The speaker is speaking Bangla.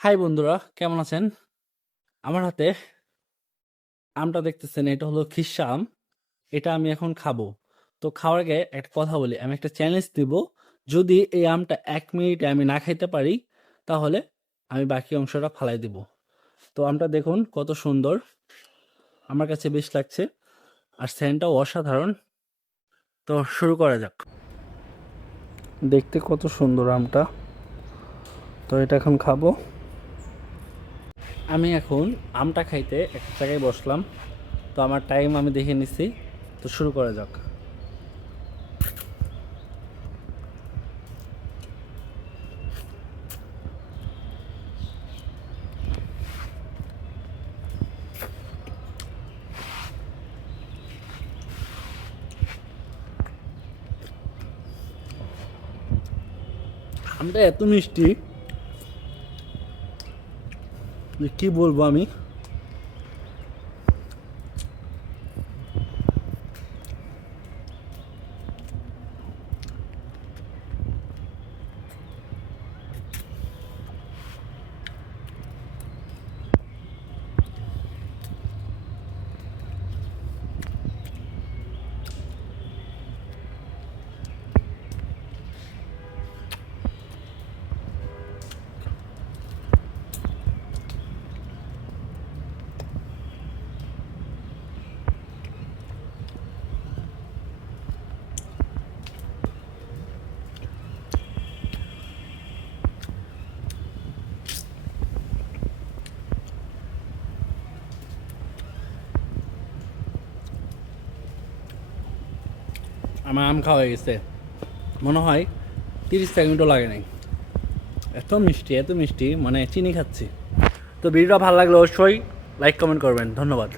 হাই বন্ধুরা, কেমন আছেন? আমার হাতে আমটা দেখতেছেন, এটা হলো খিরসা আম। এটা আমি এখন খাবো। তো খাওয়ার আগে একটা কথা বলি, আমি একটা চ্যালেঞ্জ দিব। যদি এই আমটা 1 মিনিটে আমি না খাইতে পারি, তাহলে আমি বাকি অংশটা ফালাই দিব। তো আমটা দেখুন কত সুন্দর, আমার কাছে বেশ লাগছে, আর সেন্টটাও অসাধারণ। তো শুরু করা যাক। দেখতে কত সুন্দর আমটা। তো এটা এখন খাবো। আমি এখন আমটা খাইতে একটা জায়গায় বসলাম। তো আমার টাইম আমি দেখে নিছি। তো শুরু করা যাক। আমটা এত মিষ্টি যে কি বলবো আমি। আমার আম খাওয়া হয়ে গেছে, মনে হয় 30 সেকেন্ডও লাগে নাই। এত মিষ্টি, এত মিষ্টি, মানে চিনি খাচ্ছি। তো ভিডিওটা ভালো লাগলে অবশ্যই লাইক কমেন্ট করবেন। ধন্যবাদ।